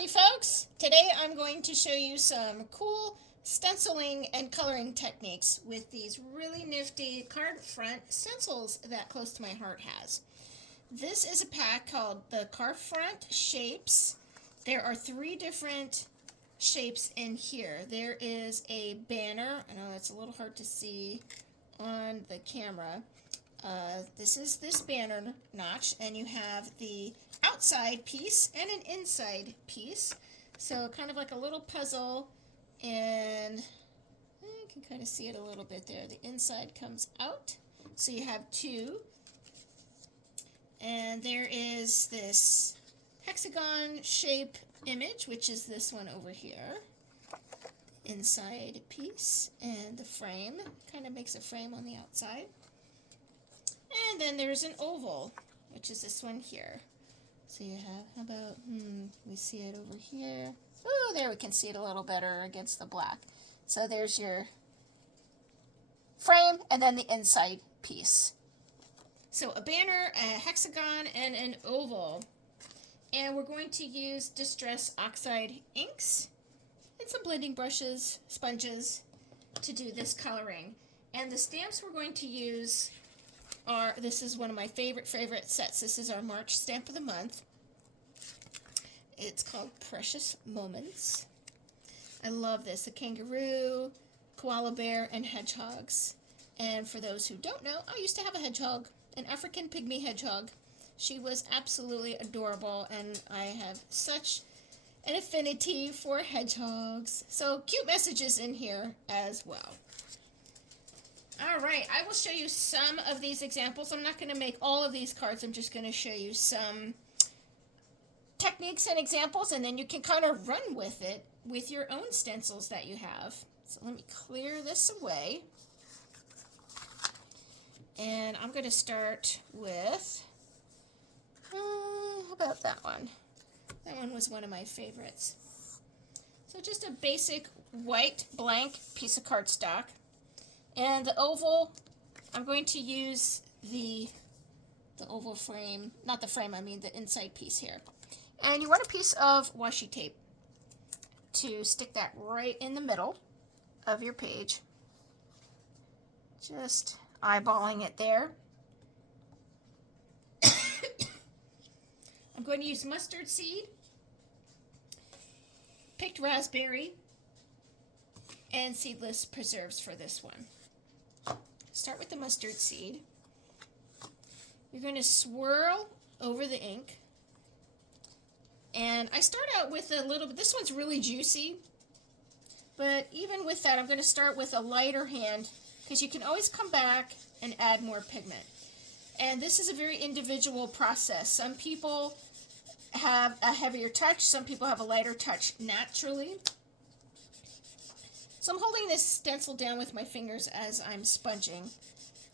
Howdy folks! Today I'm going to show you some cool stenciling and coloring techniques with these really nifty card front stencils that Close to My Heart has. This is a pack called the Card Front Shapes. There are 3 different shapes in here. There is a banner. I know it's a little hard to see on the camera. This is this banner notch, and you have the outside piece and an inside piece. So kind of like a little puzzle, and you can kind of see it a little bit there. The inside comes out. So you have 2. And there is this hexagon shape image, which is this one over here. Inside piece, and the frame kind of makes a frame on the outside. And then there's an oval, which is this one here. So you have, how about, we see it over here. Oh, there we can see it a little better against the black. So there's your frame and then the inside piece. So a banner, a hexagon, and an oval. And we're going to use Distress Oxide inks and some blending brushes, sponges, to do this coloring. And the stamps we're going to use are, this is one of my favorite sets. This is our March stamp of the month. It's called Precious Moments. I love this. The kangaroo, koala bear, and hedgehogs. And for those who don't know, I used to have a hedgehog, an African pygmy hedgehog. She was absolutely adorable, and I have such an affinity for hedgehogs. So cute messages in here as well. Alright, I will show you some of these examples. I'm not going to make all of these cards. I'm just going to show you some techniques and examples, and then you can kind of run with it with your own stencils that you have. So let me clear this away. And I'm going to start with, how about that one? That one was one of my favorites. So just a basic white blank piece of cardstock. And the oval, I'm going to use the oval frame, not the frame, I mean the inside piece here. And you want a piece of washi tape to stick that right in the middle of your page. Just eyeballing it there. I'm going to use mustard seed, picked raspberry, and seedless preserves for this one. Start with the mustard seed. You're going to swirl over the ink. And I start out with a little bit, this one's really juicy, but even with that, I'm going to start with a lighter hand, because you can always come back and add more pigment. And this is a very individual process. Some people have a heavier touch, some people have a lighter touch naturally. So I'm holding this stencil down with my fingers as I'm sponging.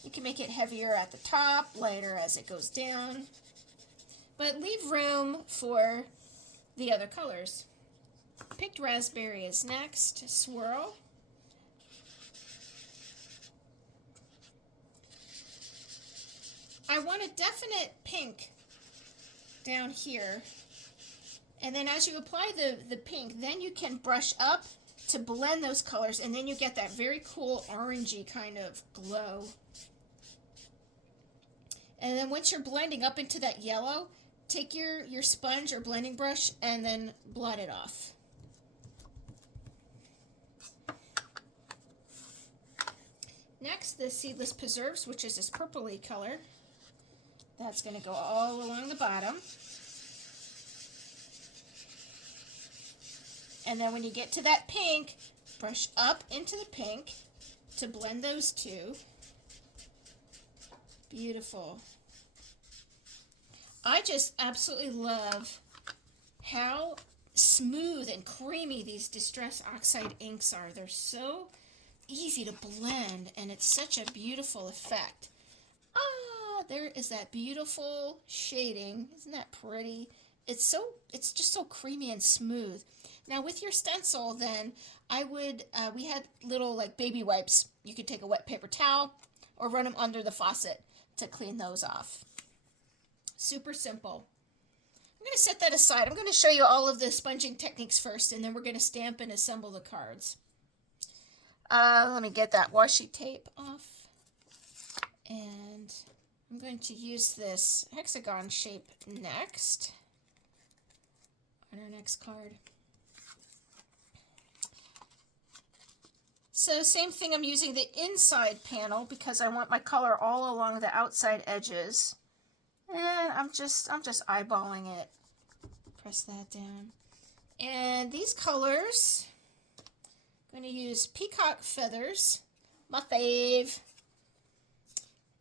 You can make it heavier at the top, lighter as it goes down, but leave room for the other colors. Picked raspberry is next. Swirl. I want a definite pink down here. And then as you apply the pink, then you can brush up to blend those colors, and then you get that very cool orangey kind of glow. And then once you're blending up into that yellow, take your sponge or blending brush and then blot it off. Next, the seedless preserves, which is this purpley color. That's going to go all along the bottom. And then when you get to that pink, brush up into the pink to blend those two. Beautiful. I just absolutely love how smooth and creamy these Distress Oxide inks are. They're so easy to blend, and it's such a beautiful effect. Ah, there is that beautiful shading. Isn't that pretty? It's just so creamy and smooth. Now with your stencil, then I would, we had little like baby wipes. You could take a wet paper towel or run them under the faucet to clean those off. Super simple. I'm going to set that aside. I'm going to show you all of the sponging techniques first, and then we're going to stamp and assemble the cards. Let me get that washi tape off. And I'm going to use this hexagon shape next on our next card. So same thing, I'm using the inside panel because I want my color all along the outside edges. And I'm just eyeballing it. Press that down. And these colors, I'm going to use peacock feathers, my fave,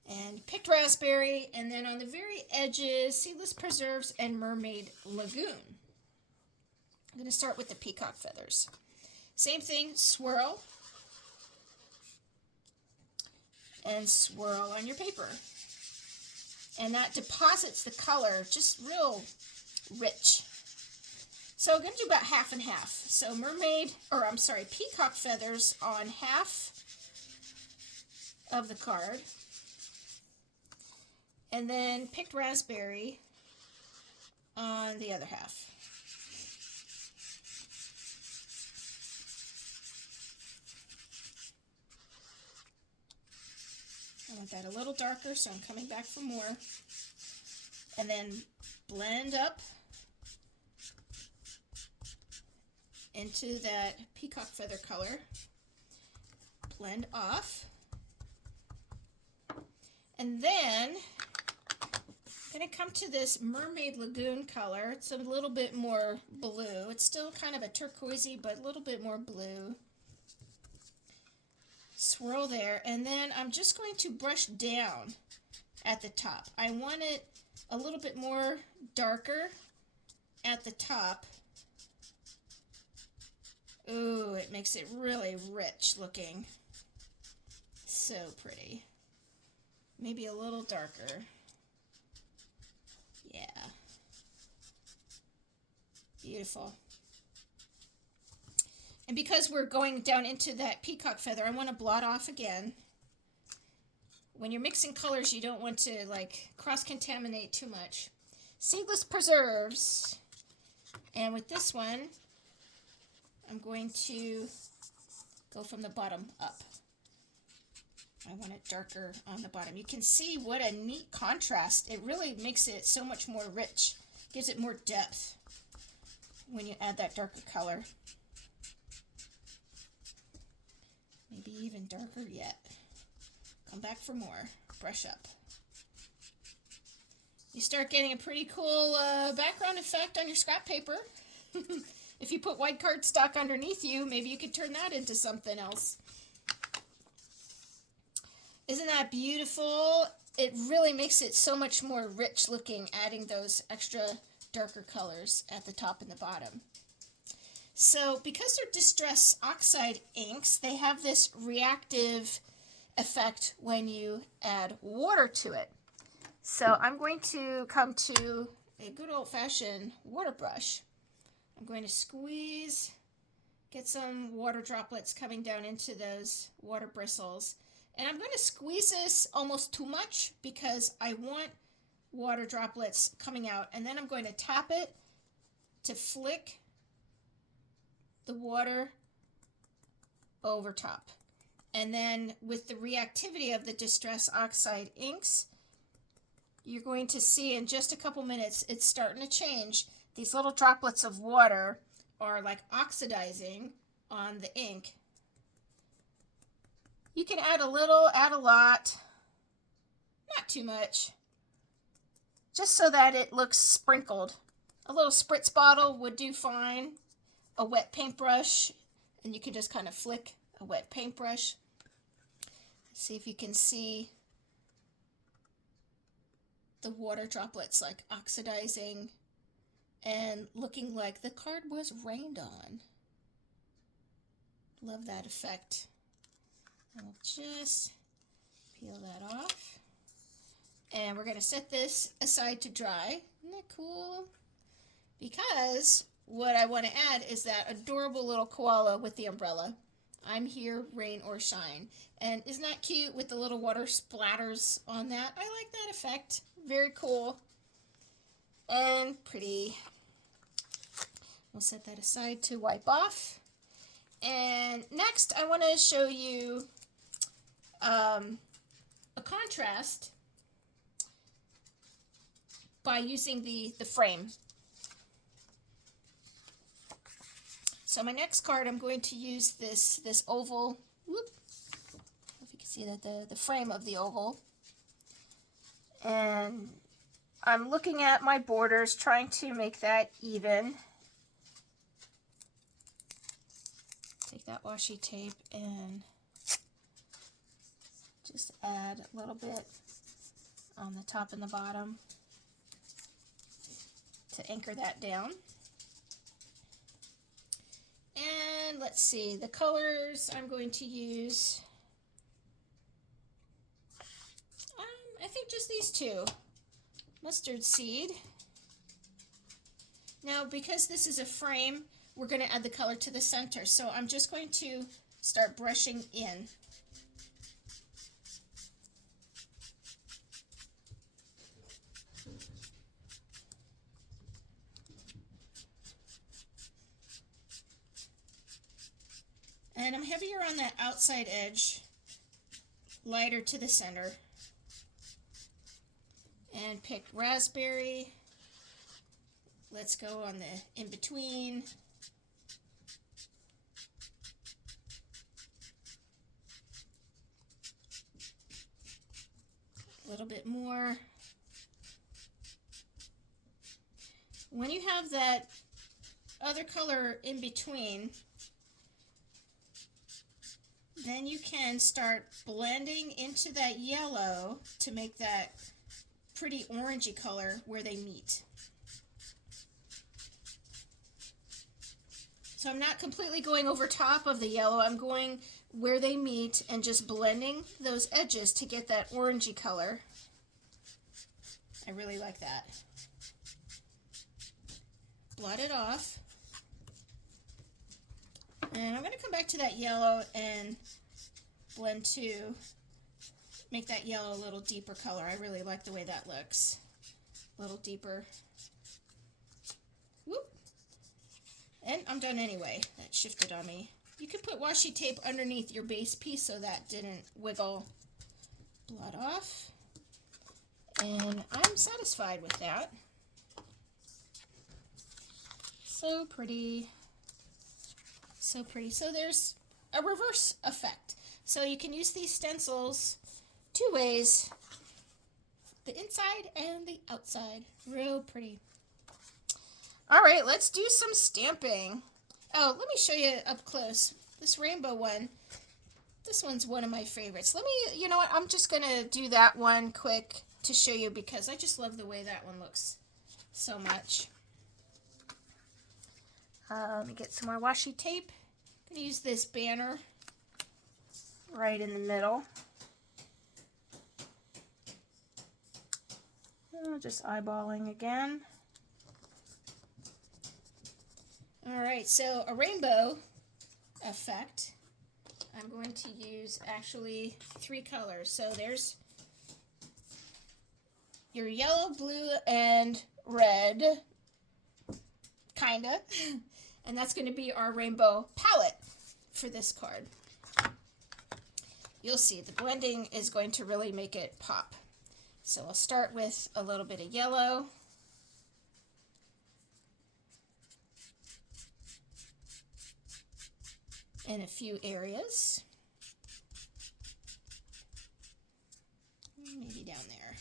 and picked raspberry, and then on the very edges, seedless preserves and mermaid lagoon. I'm going to start with the peacock feathers. Same thing, swirl and swirl on your paper. And that deposits the color just real rich. So I'm going to do about half and half. So peacock feathers on half of the card. And then picked raspberry on the other half. I want that a little darker, so I'm coming back for more. And then blend up into that peacock feather color. Blend off. And then I'm going to come to this mermaid lagoon color. It's a little bit more blue. It's still kind of a turquoisey, but a little bit more blue. Swirl there, and then I'm just going to brush down at the top. I want it a little bit more darker at the top. Ooh, it makes it really rich looking. So pretty. Maybe a little darker. Yeah. Beautiful. And because we're going down into that peacock feather, I want to blot off again. When you're mixing colors, you don't want to like cross-contaminate too much. Seedless preserves. And with this one, I'm going to go from the bottom up. I want it darker on the bottom. You can see what a neat contrast. It really makes it so much more rich. Gives it more depth when you add that darker color. Maybe even darker yet. Come back for more. Brush up. You start getting a pretty cool background effect on your scrap paper. If you put white cardstock underneath you, maybe you could turn that into something else. Isn't that beautiful? It really makes it so much more rich looking, adding those extra darker colors at the top and the bottom. So because they're Distress Oxide inks, they have this reactive effect when you add water to it. So I'm going to come to a good old-fashioned water brush. I'm going to squeeze, get some water droplets coming down into those water bristles. And I'm going to squeeze this almost too much because I want water droplets coming out. And then I'm going to tap it to flick the water over top. And then with the reactivity of the Distress Oxide inks, you're going to see in just a couple minutes it's starting to change. These little droplets of water are like oxidizing on the ink. You can add a little, add a lot, not too much, just so that it looks sprinkled. A little spritz bottle would do fine. A wet paintbrush, and you can just kind of flick a wet paintbrush. See if you can see the water droplets like oxidizing and looking like the card was rained on. Love that effect. I'll just peel that off. And we're going to set this aside to dry. Isn't that cool? Because what I want to add is that adorable little koala with the umbrella. I'm here, rain or shine. And isn't that cute with the little water splatters on that? I like that effect. Very cool. and pretty. We'll set that aside to wipe off. And next I want to show you a contrast by using the frame. So my next card, I'm going to use this oval. Whoop. I don't know if you can see that, the frame of the oval. And I'm looking at my borders, trying to make that even. Take that washi tape and just add a little bit on the top and the bottom to anchor that down. And let's see, the colors I'm going to use, I think just these two. Mustard seed. Now, because this is a frame, we're going to add the color to the center. So I'm just going to start brushing in. And I'm heavier on that outside edge, lighter to the center. And pick raspberry. Let's go on the in-between. A little bit more. When you have that other color in between, then you can start blending into that yellow to make that pretty orangey color where they meet. So I'm not completely going over top of the yellow, I'm going where they meet and just blending those edges to get that orangey color. I really like that. Blot it off. And I'm going to come back to that yellow and blend to make that yellow a little deeper color. I really like the way that looks. A little deeper. Whoop. And I'm done anyway. That shifted on me. You could put washi tape underneath your base piece so that didn't wiggle. Blot off. And I'm satisfied with that. So pretty. So pretty. So there's a reverse effect. So you can use these stencils two ways. The inside and the outside. Real pretty. All right, let's do some stamping. Oh, let me show you up close. This rainbow one. This one's one of my favorites. Let me, you know what, I'm just going to do that one quick to show you because I just love the way that one looks so much. Let me get some more washi tape. I'm going to use this banner right in the middle. Just eyeballing again. All right, so a rainbow effect. I'm going to use actually 3 colors. So there's your yellow, blue, and red, kinda. And that's going to be our rainbow palette for this card. You'll see the blending is going to really make it pop. So I'll start with a little bit of yellow. In a few areas. Maybe down there.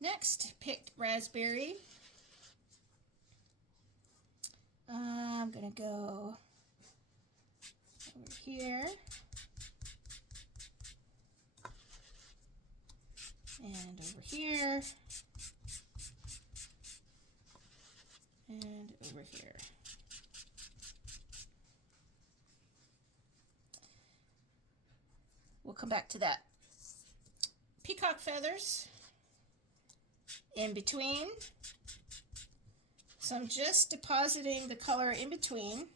Next, picked raspberry. I'm going to go over here. And over here. And over here. We'll come back to that. Peacock feathers in between. So I'm just depositing the color in between.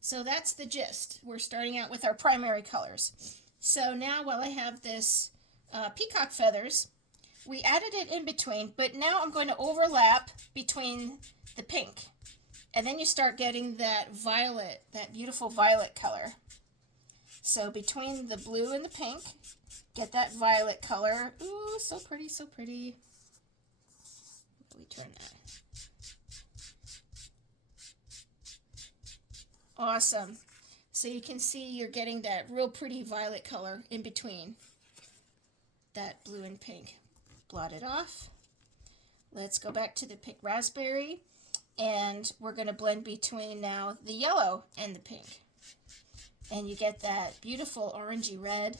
So that's the gist. We're starting out with our primary colors. So now while I have this peacock feathers, we added it in between, but now I'm going to overlap between the pink. And then you start getting that violet, that beautiful violet color. So between the blue and the pink, get that violet color. Ooh, so pretty, so pretty. Let me turn that. Awesome. So you can see you're getting that real pretty violet color in between that blue and pink. Blot it off. Let's go back to the pink raspberry, and we're going to blend between now the yellow and the pink. And you get that beautiful orangey red.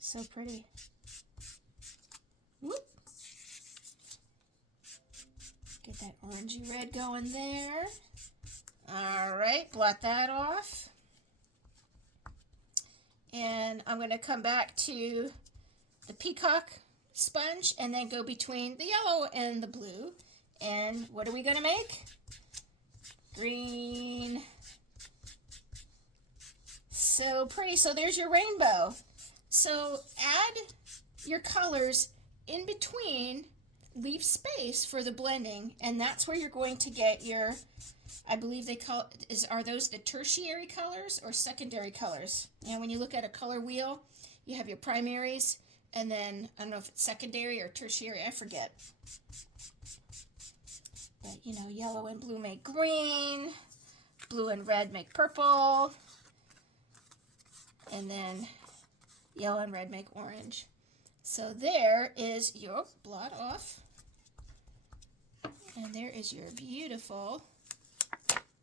So pretty. Whoop. Get that orangey red going there. All right, blot that off. And I'm going to come back to the peacock sponge and then go between the yellow and the blue. And what are we going to make? Green. So pretty. So there's your rainbow. So add your colors in between, leave space for the blending, and that's where you're going to get your, I believe they call it, are those the tertiary colors or secondary colors? And when you look at a color wheel, you have your primaries, and then, I don't know if it's secondary or tertiary, I forget. But, you know, yellow and blue make green, blue and red make purple, and then yellow and red make orange. So there is your, blot off, and there is your beautiful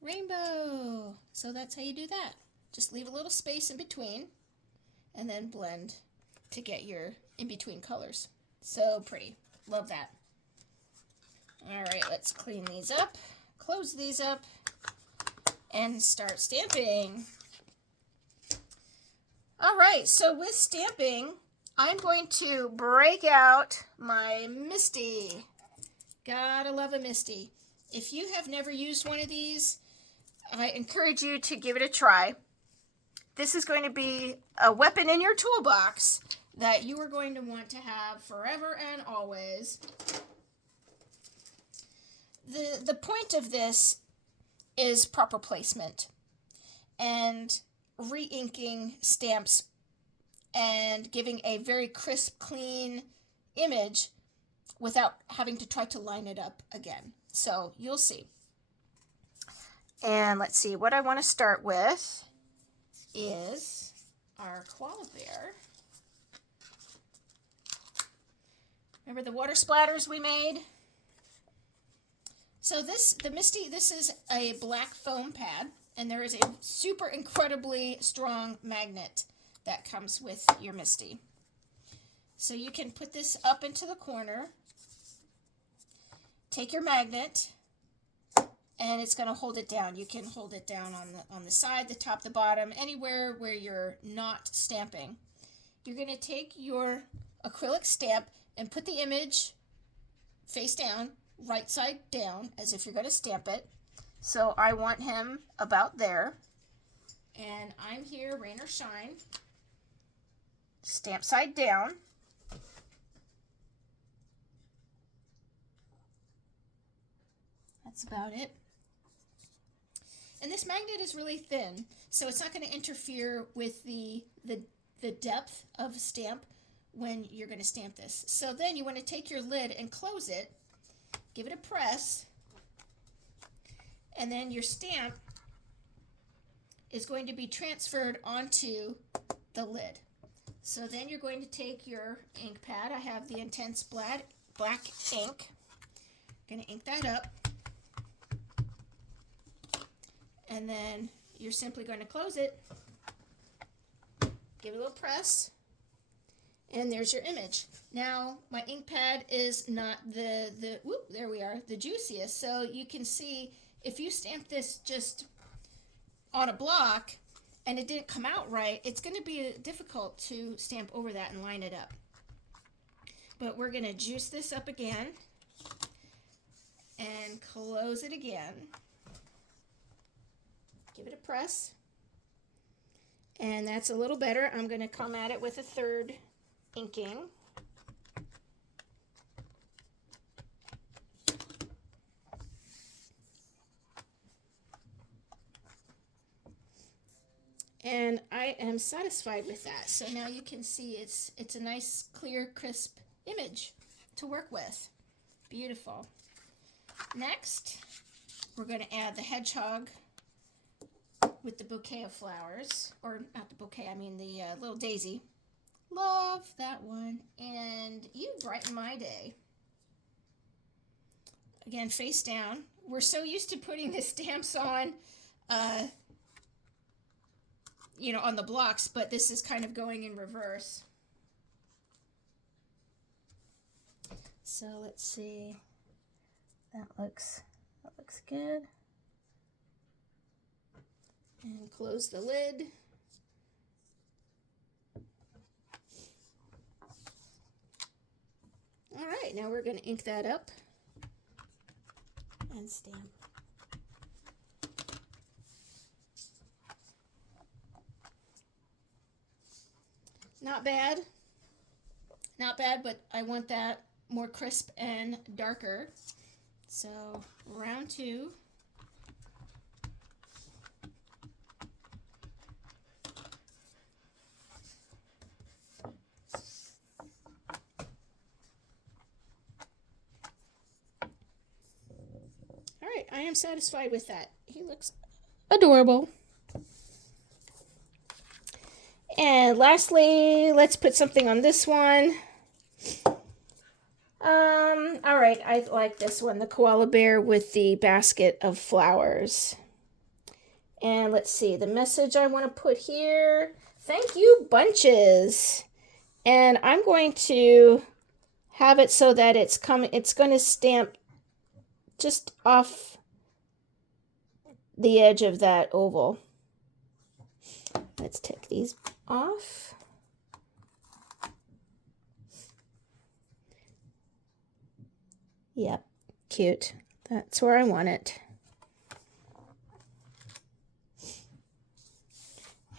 rainbow. So that's how you do that. Just leave a little space in between and then blend to get your in-between colors. So pretty. Love that. All right, let's clean these up, close these up, and start stamping. All right, so with stamping, I'm going to break out my Misty. Gotta love a Misty. If you have never used one of these, I encourage you to give it a try. This is going to be a weapon in your toolbox that you are going to want to have forever and always. The point of this is proper placement and re-inking stamps and giving a very crisp, clean image without having to try to line it up again. So you'll see. And let's see, what I want to start with is our koala bear. Remember the water splatters we made? So the Misty, this is a black foam pad, and there is a super incredibly strong magnet that comes with your Misty. So you can put this up into the corner, take your magnet, and it's going to hold it down. You can hold it down on the side, the top, the bottom, anywhere where you're not stamping. You're going to take your acrylic stamp and put the image face down, right side down, as if you're going to stamp it. So I want him about there. And I'm here, rain or shine. Stamp side down. That's about it. And this magnet is really thin, so it's not going to interfere with the depth of a stamp when you're going to stamp this. So then you want to take your lid and close it, give it a press, and then your stamp is going to be transferred onto the lid. So then you're going to take your ink pad. I have the Intense black ink. I'm going to ink that up. And then you're simply going to close it, give it a little press, and there's your image. Now, my ink pad is not whoop, there we are, the juiciest. So you can see if you stamp this just on a block and it didn't come out right, it's going to be difficult to stamp over that and line it up. But we're going to juice this up again and close it again. Give it a press. And that's a little better. I'm going to come at it with a third inking. And I am satisfied with that. So now you can see it's a nice, clear, crisp image to work with. Beautiful. Next, we're going to add the hedgehog with the bouquet of flowers. Or not the bouquet, I mean the little daisy. Love that one. And you brighten my day. Again, face down. We're so used to putting the stamps on, you know, on the blocks, but this is kind of going in reverse. So let's see. That looks good. And close the lid. All right, now we're going to ink that up and stamp. Not bad. Not bad, but I want that more crisp and darker. So, round 2. All right, I am satisfied with that. He looks adorable. And lastly, let's put something on this one. All right, I like this one, the koala bear with the basket of flowers. And let's see, the message I want to put here, thank you, bunches. And I'm going to have it so that it's going to stamp just off the edge of that oval. Let's take these off. Yep, cute. That's where I want it.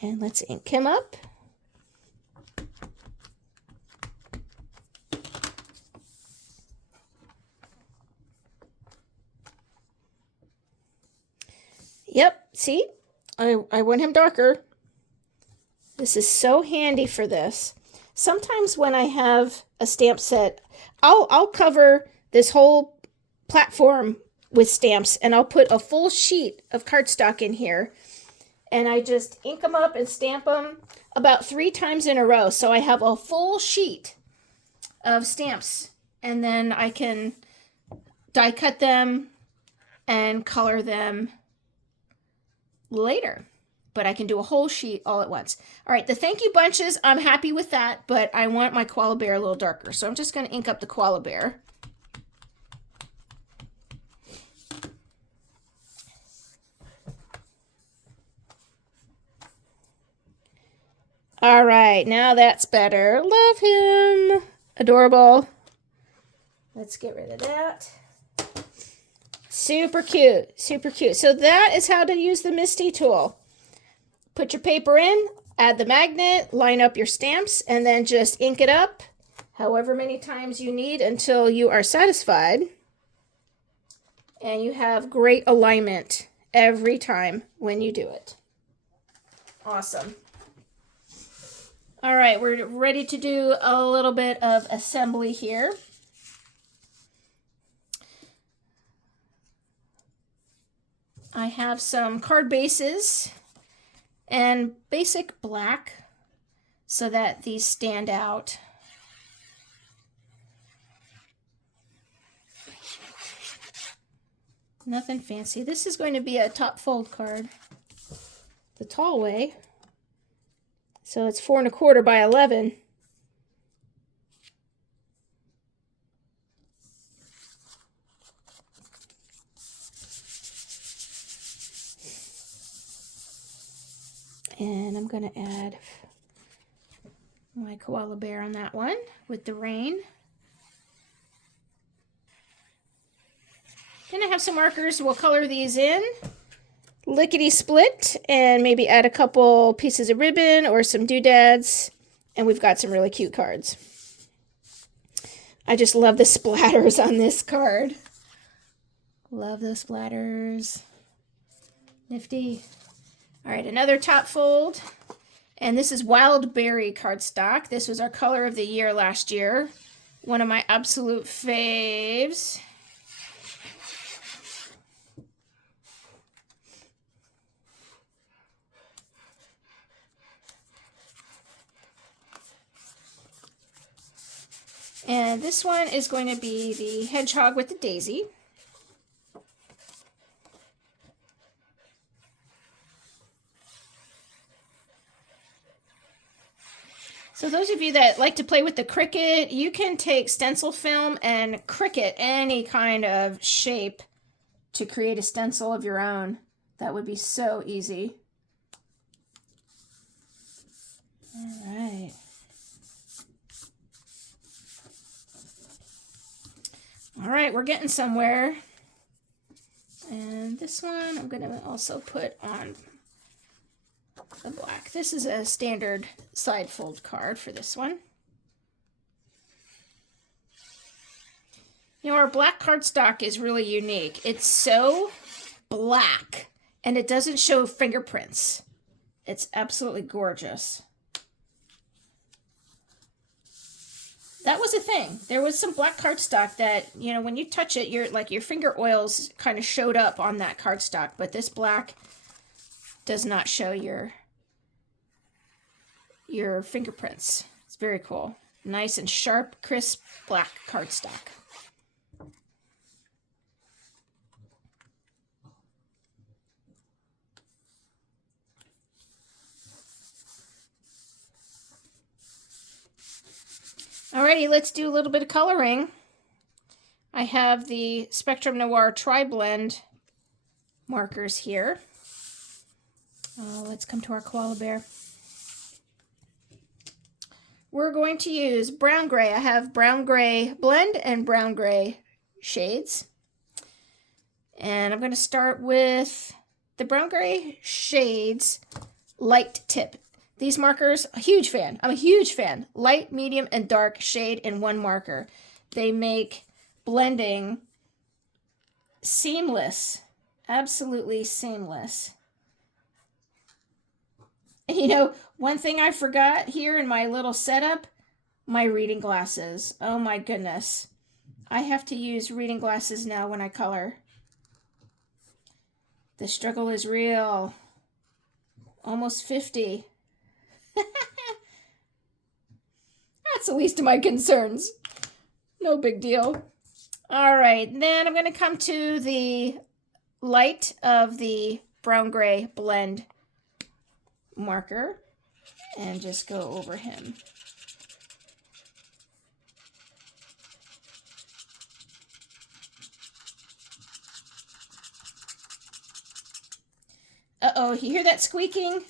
And let's ink him up. Yep, see? I want him darker. This is so handy for this. Sometimes when I have a stamp set, I'll cover this whole platform with stamps, and I'll put a full sheet of cardstock in here, and I just ink them up and stamp them about 3 times in a row. So I have a full sheet of stamps, and then I can die cut them and color them later. But I can do a whole sheet all at once. All right, the thank you bunches, I'm happy with that, but I want my koala bear a little darker. So I'm just going to ink up the koala bear. All right, now that's better. Love him. Adorable. Let's get rid of that. Super cute, super cute. So that is how to use the MISTI tool. Put your paper in, add the magnet, line up your stamps, and then just ink it up however many times you need until you are satisfied. And you have great alignment every time when you do it. Awesome. All right, we're ready to do a little bit of assembly here. I have some card bases and basic black so that these stand out. Nothing fancy. This is going to be a top fold card, the tall way. So it's 4 1/4 by 11. And I'm going to add my koala bear on that one with the rain. Then I have some markers. We'll color these in lickety split and maybe add a couple pieces of ribbon or some doodads, and we've got some really cute cards. I just love the splatters on this card. Love those splatters. Nifty. All right, another top fold. And this is Wild Berry cardstock. This was our color of the year last year. One of my absolute faves. And this one is going to be the Hedgehog with the Daisy. So those of you that like to play with the Cricut, you can take stencil film and Cricut any kind of shape to create a stencil of your own. That would be so easy. All right. All right, we're getting somewhere. And this one I'm going to also put on the black. This is a standard side fold card for this one. You know, our black cardstock is really unique. It's so black and it doesn't show fingerprints. It's absolutely gorgeous. That was a thing. There was some black cardstock that, you know, when you touch it, your finger oils kind of showed up on that cardstock, but this black does not show your fingerprints. It's very cool. Nice and sharp, crisp black cardstock. Alrighty, let's do a little bit of coloring. I have the Spectrum Noir Tri-Blend markers here. Let's come to our koala bear. We're going to use brown gray. I have brown gray blend and brown gray shades. And I'm going to start with the brown gray shades light tip. These markers, a huge fan. I'm a huge fan. Light, medium, and dark shade in one marker. They make blending seamless. Absolutely seamless. And you know, one thing I forgot here in my little setup, my reading glasses. Oh my goodness. I have to use reading glasses now when I color. The struggle is real. Almost 50. That's the least of my concerns. No big deal. All right, then I'm going to come to the light of the brown gray blend marker and just go over him. Uh-oh, you hear that squeaking?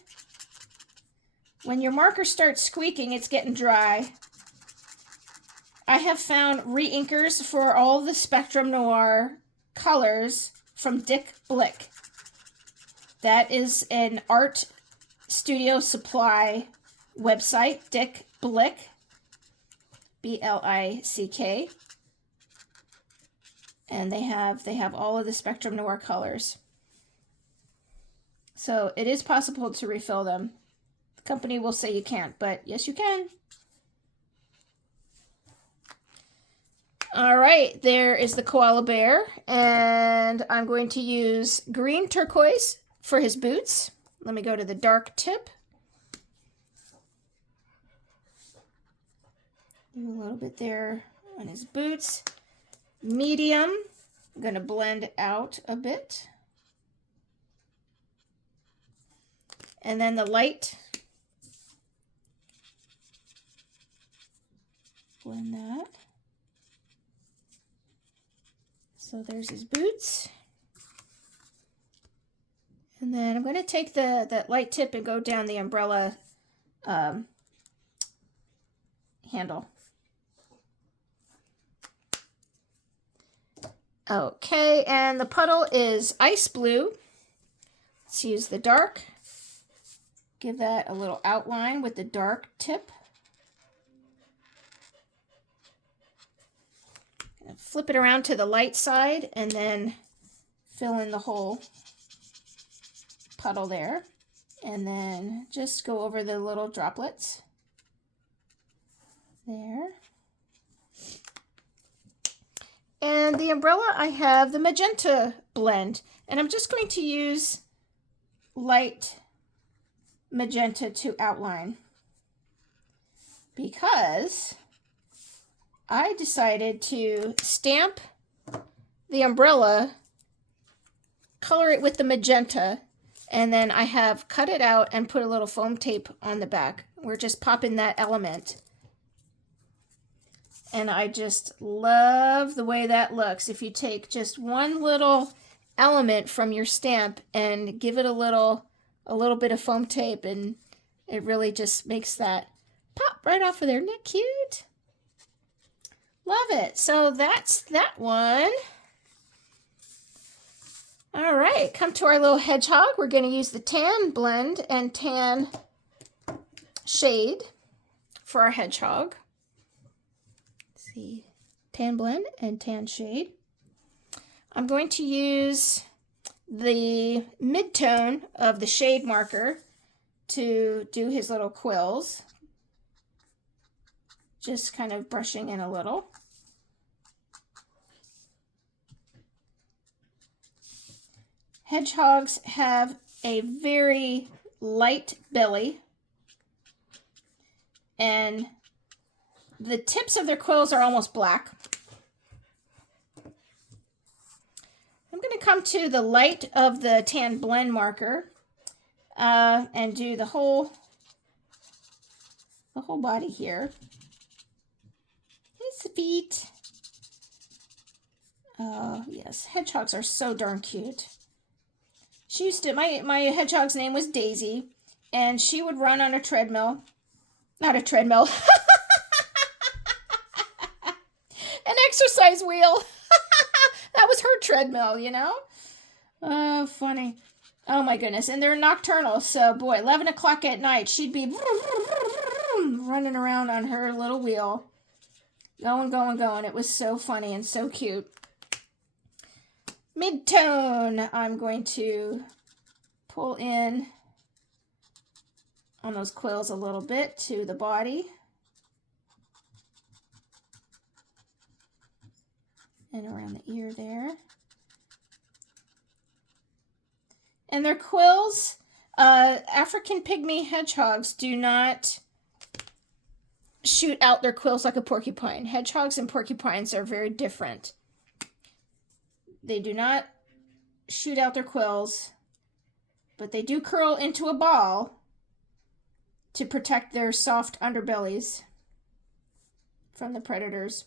When your marker starts squeaking, it's getting dry. I have found re-inkers for all the Spectrum Noir colors from Dick Blick. That is an art studio supply website, Dick Blick, B-L-I-C-K. And they have all of the Spectrum Noir colors. So it is possible to refill them. The company will say you can't, but yes, you can. All right, there is the koala bear, and I'm going to use green turquoise for his boots. Let me go to the dark tip. Do a little bit there on his boots. Medium, I'm going to blend out a bit. And then the light, blend that. So there's his boots. And then I'm going to take that light tip and go down the umbrella handle. Okay, and the puddle is ice blue Let's use the dark. Give that a little outline with the dark tip. Flip it around to the light side and then fill in the whole puddle there. And then just go over the little droplets. There. And the umbrella, I have the magenta blend. And I'm just going to use light magenta to outline. Because I decided to stamp the umbrella, color it with the magenta, and then I have cut it out and put a little foam tape on the back. We're just popping that element. And I just love the way that looks. If you take just one little element from your stamp and give it a little bit of foam tape, and it really just makes that pop right off of there. Isn't that cute? Love it. So that's that one. All right, come to our little hedgehog. We're going to use the tan blend and tan shade for our hedgehog. Let's see, tan blend and tan shade. I'm going to use the mid-tone of the shade marker to do his little quills. Just kind of brushing in a little. Hedgehogs have a very light belly, and the tips of their quills are almost black. I'm going to come to the light of the tan blend marker and do the whole body here. His feet. Oh yes, hedgehogs are so darn cute. She used to, my hedgehog's name was Daisy, and she would run on a treadmill. Not a treadmill. An exercise wheel. That was her treadmill, you know? Oh, funny. Oh my goodness. And they're nocturnal, so boy, 11 o'clock at night, she'd be running around on her little wheel. Going, going, going. It was so funny and so cute. Mid-tone, I'm going to pull in on those quills a little bit to the body. And around the ear there. And their quills, African pygmy hedgehogs do not shoot out their quills like a porcupine. Hedgehogs and porcupines are very different. They do not shoot out their quills, but they do curl into a ball to protect their soft underbellies from the predators.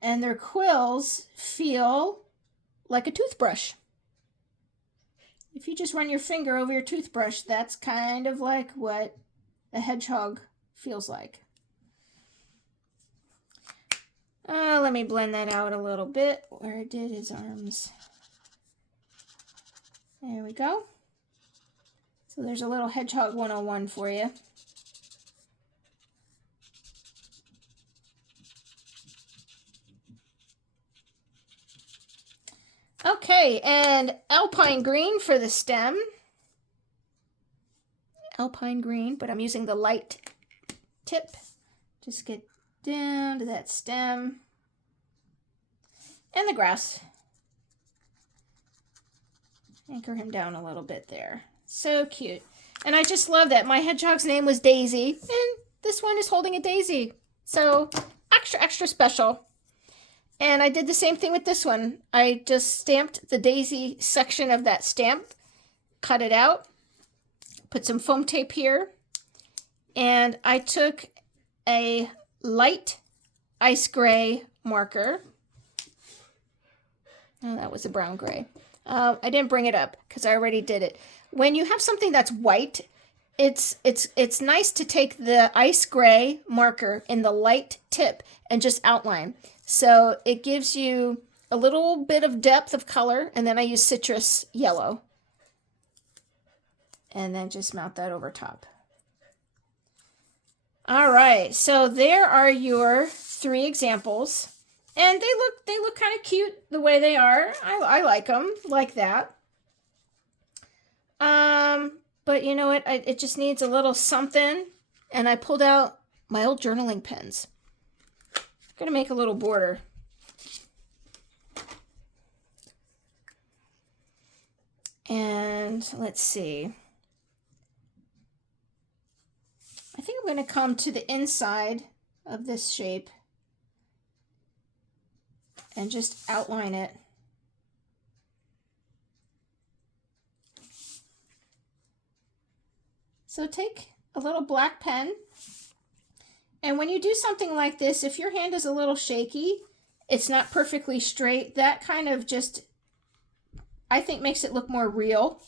And their quills feel like a toothbrush. If you just run your finger over your toothbrush, that's kind of like what a hedgehog feels like. Let me blend that out a little bit where I did his arms. There we go. So there's a little Hedgehog 101 for you. Okay, and alpine green for the stem. Alpine green, but I'm using the light tip. Just get down to that stem. And the grass. Anchor him down a little bit there. So cute. And I just love that. My hedgehog's name was Daisy, and this one is holding a daisy. So extra, extra special. And I did the same thing with this one. I just stamped the daisy section of that stamp, cut it out, put some foam tape here, and I took a light ice gray marker. Oh, that was a brown gray. I didn't bring it up because I already did it. When you have something that's white, it's nice to take the ice gray marker in the light tip and just outline. So it gives you a little bit of depth of color, and then I use citrus yellow. And then just mount that over top. All right, so there are your 3 examples. And they look kind of cute the way they are. I like them like that. But you know what? It just needs a little something. And I pulled out my old journaling pens. I'm gonna make a little border. And let's see. I think I'm going to come to the inside of this shape and just outline it. So take a little black pen, and when you do something like this, if your hand is a little shaky, it's not perfectly straight, that kind of just, I think, makes it look more real.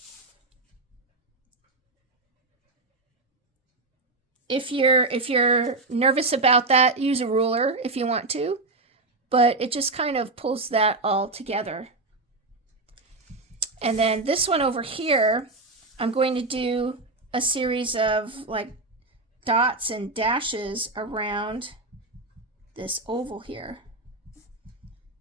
If you're nervous about that, use a ruler if you want to, but it just kind of pulls that all together. And then this one over here, I'm going to do a series of like dots and dashes around this oval here.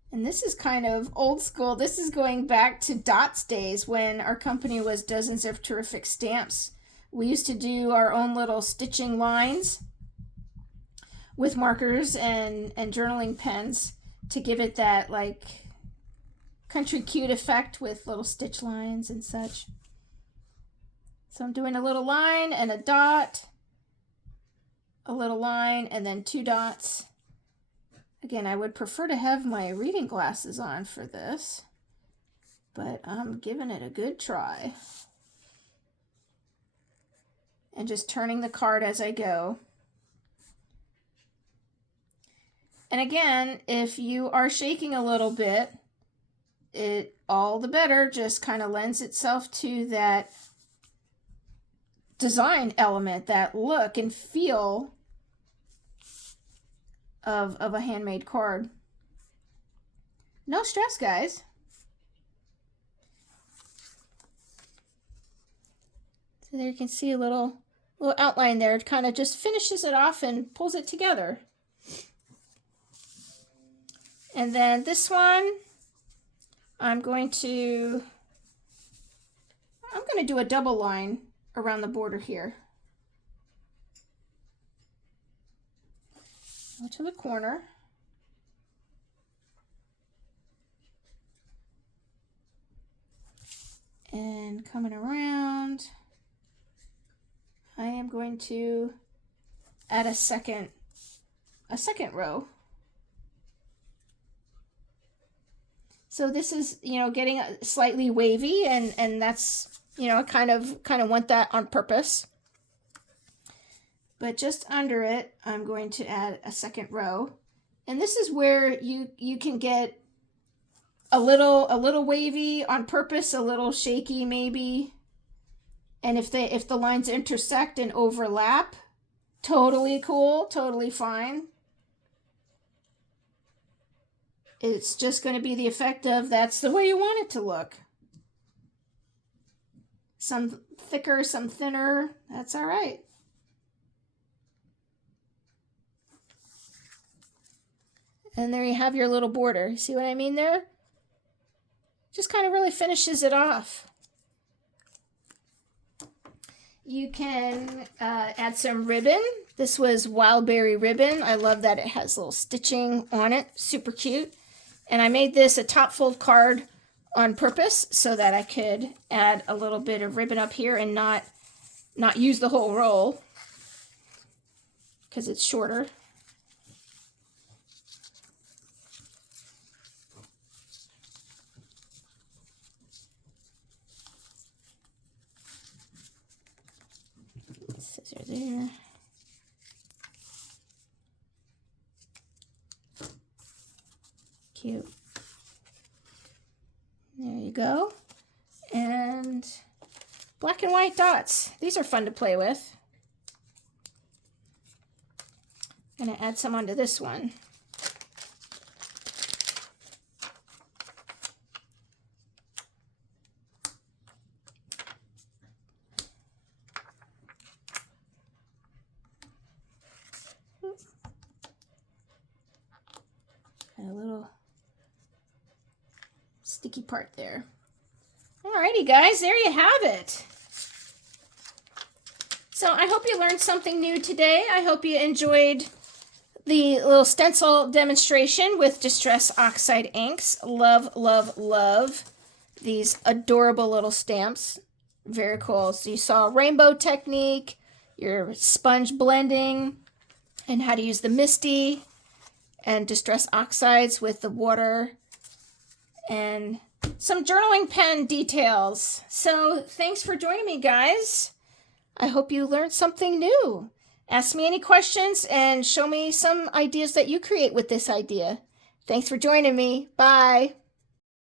And this is kind of old school. This is going back to Dots days when our company was Dozens of Terrific Stamps. We used to do our own little stitching lines with markers and journaling pens to give it that like country cute effect with little stitch lines and such. So I'm doing a little line and a dot, a little line, and then 2 dots. Again, I would prefer to have my reading glasses on for this, but I'm giving it a good try. And just turning the card as I go. And again, if you are shaking a little bit, it all the better, just kind of lends itself to that design element, that look and feel of a handmade card. No stress, guys. So there you can see a little outline there. It kind of just finishes it off and pulls it together. And then this one, I'm going to do a double line around the border here. Go to the corner. And coming around, I am going to add a second row. So this is, you know, getting slightly wavy, and that's, you know, kind of want that on purpose. But just under it, I'm going to add a second row. And this is where you can get a little wavy on purpose, a little shaky maybe. And if the lines intersect and overlap, totally cool, totally fine. It's just going to be the effect of that's the way you want it to look. Some thicker, some thinner, that's all right. And there you have your little border. See what I mean there? Just kind of really finishes it off. You can add some ribbon. This was Wildberry ribbon. I love that it has little stitching on it. Super cute. And I made this a top fold card on purpose so that I could add a little bit of ribbon up here and not use the whole roll because it's shorter. Scissor there. Cute. There you go. And black and white dots. These are fun to play with. I'm going to add some onto this one. sticky part there. Alrighty, guys, there you have it. So I hope you learned something new today. I hope you enjoyed the little stencil demonstration with Distress Oxide inks. Love, love, love these adorable little stamps. Very cool. So you saw rainbow technique, your sponge blending, and how to use the Misty and Distress Oxides with the water, and some journaling pen details. So thanks for joining me, guys. I hope you learned something new. Ask me any questions and show me some ideas that you create with this idea. Thanks for joining me. Bye.